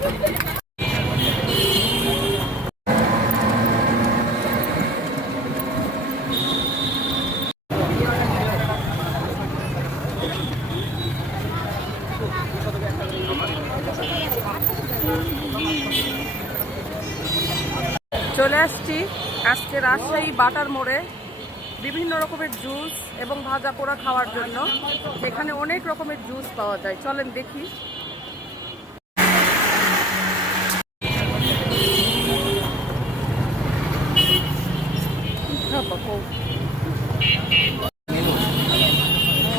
চলে আসছি আজকে রাজশাহী বাটার মোড়ে বিভিন্ন রকমের জুস এবং ভাজা পোড়া খাওয়ার জন্য। এখানে অনেক রকমের জুস পাওয়া যায়। চলেন দেখি।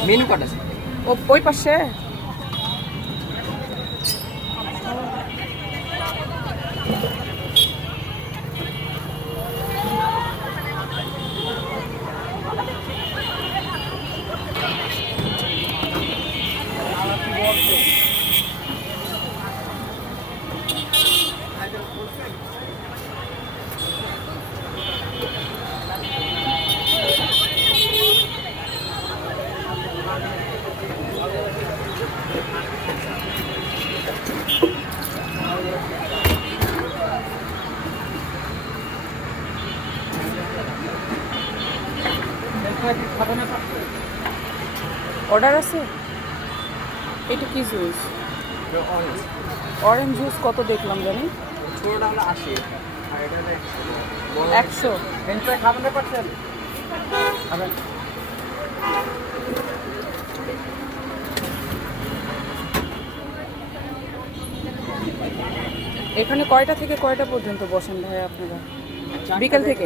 মেনু কটা? ওই পাশে? অর্ডার আছে? এটা কি জুস? অরেঞ্জ জুস কত দেখলাম জানি? একশো। এখানে কয়টা থেকে কয়টা পর্যন্ত বসেন ভাই আপনারা? বিকেল থেকে?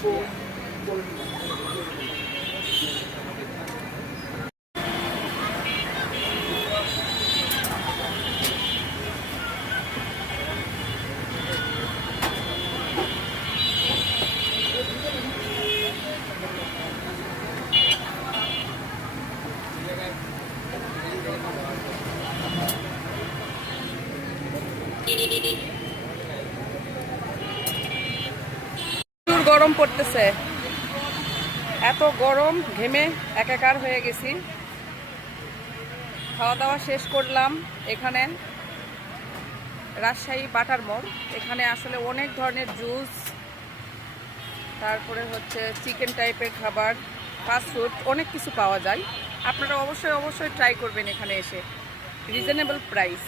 Beep, beep, beep. গরম পড়তেছে। এত গরম, ঘেমে একাকার হয়ে গেছি। খাওয়া দাওয়া শেষ করলাম এখানে, রাজশাহী বাটার মোড়। এখানে আসলে অনেক ধরনের জুস তারপরে হচ্ছে চিকেন টাইপের খাবার ফাস্টফুড অনেক কিছু পাওয়া যায়। আপনারা অবশ্যই অবশ্যই ট্রাই করবেন এখানে এসে। Reasonable price